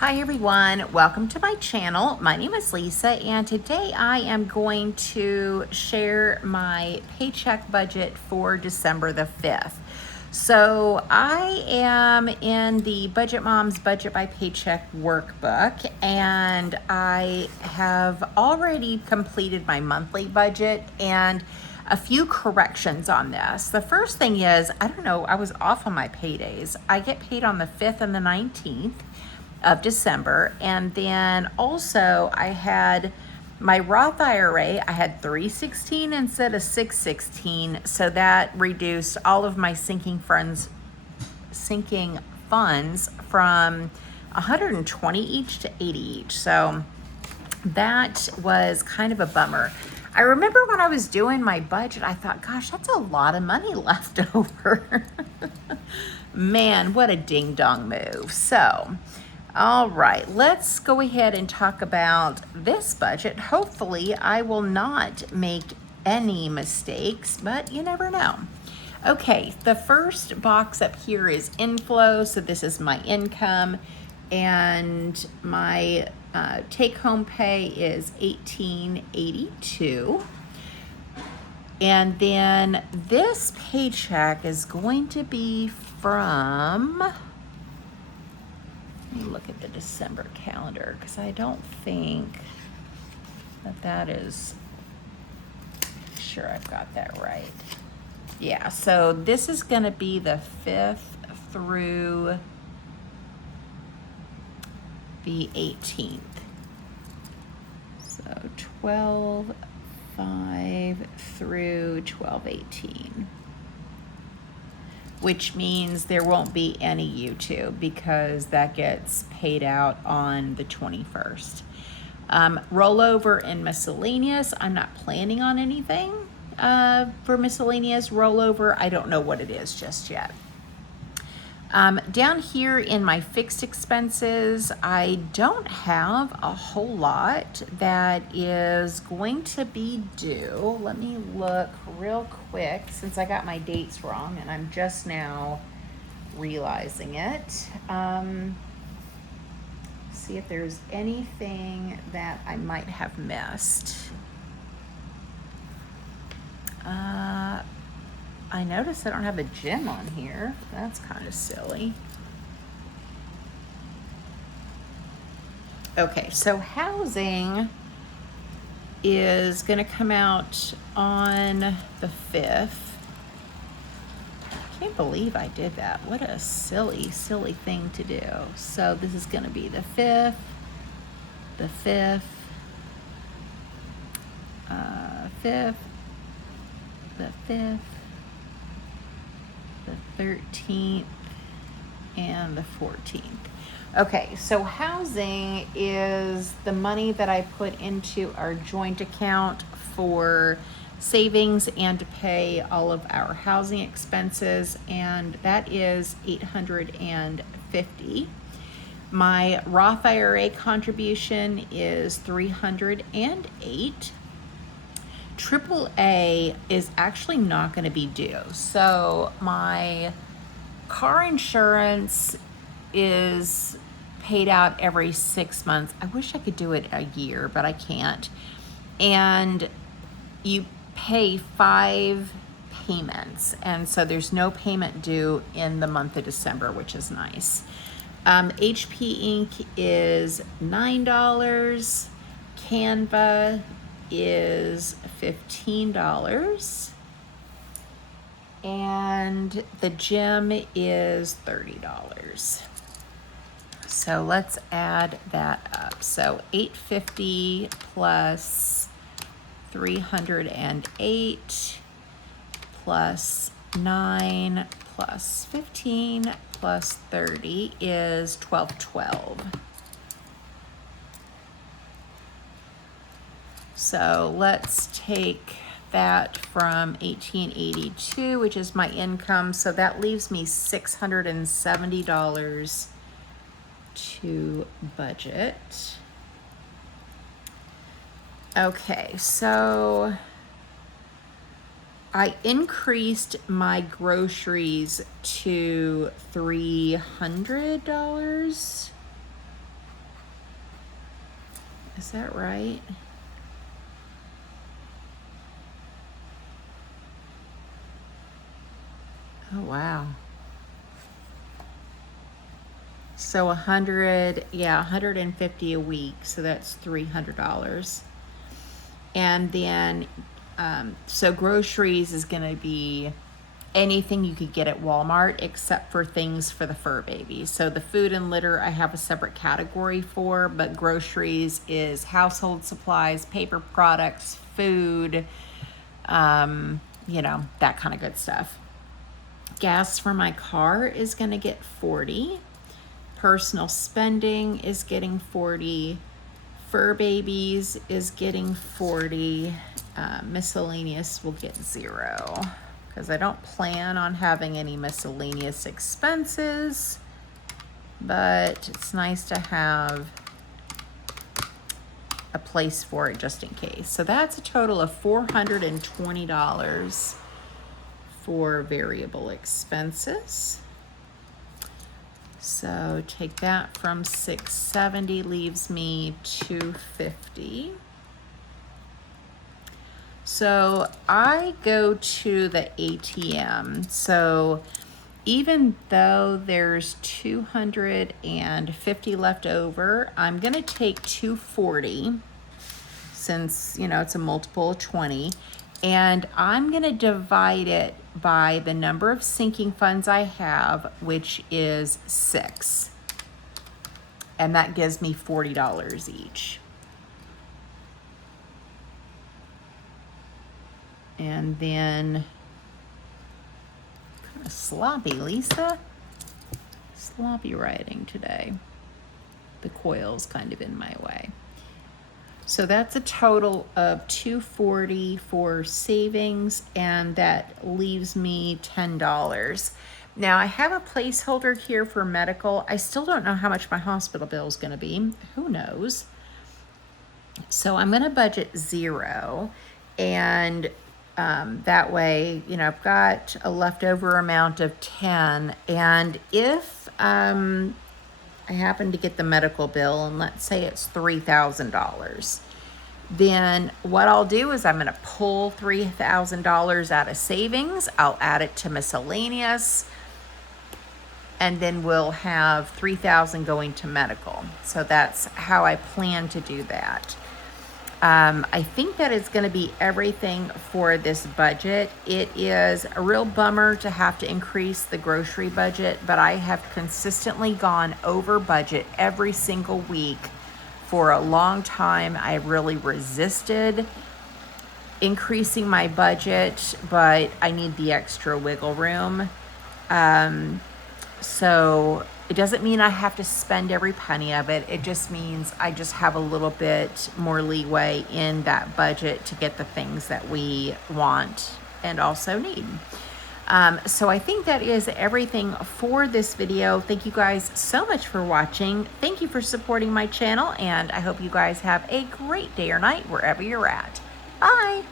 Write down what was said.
Hi everyone, welcome to my channel. My name is Lisa and today I am going to share my paycheck budget for December the 5th. So I am in the Budget Moms Budget by Paycheck workbook and I have already completed my monthly budget and a few corrections on this. The first thing is, I don't know, I was off on my paydays. I get paid on the 5th and the 19th of December. And then also I had my Roth IRA, I had 316 instead of 616. So that reduced all of my sinking funds from 120 each to 80 each. So that was kind of a bummer. I remember when I was doing my budget, I thought, gosh, that's a lot of money left over. Man, what a ding dong move. So, all right, let's go ahead and talk about this budget. Hopefully, I will not make any mistakes, but you never know. Okay, the first box up here is inflow. So this is my income, and my take-home pay is $18.82. And then this paycheck is going to be from, let me look at the December calendar because I don't think that is, sure I've got that right. Yeah, so this is going to be the 5th through the 18th. So 12/5 through 12/18. Which means there won't be any YouTube because that gets paid out on the 21st. Rollover and miscellaneous, I'm not planning on anything for miscellaneous rollover. I don't know what it is just yet. Down here in my fixed expenses, I don't have a whole lot that is going to be due. Let me look real quick since I got my dates wrong and I'm just now realizing it. See if there's anything that I might have missed. I noticed I don't have a gym on here. That's kind of silly. Okay, so housing is going to come out on the 5th. I can't believe I did that. What a silly thing to do. So this is going to be the 5th, the 5th, 5th, the 5th, the 13th, and the 14th. Okay, so housing is the money that I put into our joint account for savings and to pay all of our housing expenses, and that is $850. My Roth IRA contribution is $308. AAA is actually not going to be due. So my car insurance is paid out every 6 months. I wish I could do it a year, but I can't. And you pay 5 payments. And so there's no payment due in the month of December, which is nice. HP Inc. is $9. Canva is $15. And the gym is $30. So let's add that up. So $850 plus 308 plus 9 plus 15 plus 30 is $1212. So let's take that from $1882, which is my income. So that leaves me $670 to budget. Okay, so I increased my groceries to $300. Is that right? Oh, wow. So 100, yeah, 150 a week. So that's $300. And then, so groceries is going to be anything you could get at Walmart except for things for the fur baby. So the food and litter I have a separate category for, but groceries is household supplies, paper products, food, that kind of good stuff. Gas for my car is going to get 40. Personal spending is getting 40. Fur babies is getting 40. Miscellaneous will get 0 because I don't plan on having any miscellaneous expenses, but it's nice to have a place for it just in case. So that's a total of $420 for variable expenses. So take that from 670, leaves me 250. So I go to the ATM. So even though there's 250 left over, I'm gonna take 240 since, it's a multiple of 20, and I'm gonna divide it by the number of sinking funds I have, which is 6. And that gives me $40 each. And then, kind of sloppy, Lisa. Sloppy writing today. The coil's kind of in my way. So that's a total of $240 for savings, and that leaves me $10. Now I have a placeholder here for medical. I still don't know how much my hospital bill is going to be. Who knows? So I'm going to budget 0, and that way, I've got a leftover amount of 10. And if I happen to get the medical bill, and let's say it's $3,000, then what I'll do is I'm going to pull $3,000 out of savings. I'll add it to miscellaneous, and then we'll have $3,000 going to medical. So that's how I plan to do that. I think that is going to be everything for this budget. It is a real bummer to have to increase the grocery budget, but I have consistently gone over budget every single week for a long time. I really resisted increasing my budget, but I need the extra wiggle room. So it doesn't mean I have to spend every penny of it. It just means I just have a little bit more leeway in that budget to get the things that we want and also need. So I think that is everything for this video. Thank you guys so much for watching. Thank you for supporting my channel, and I hope you guys have a great day or night wherever you're at. Bye.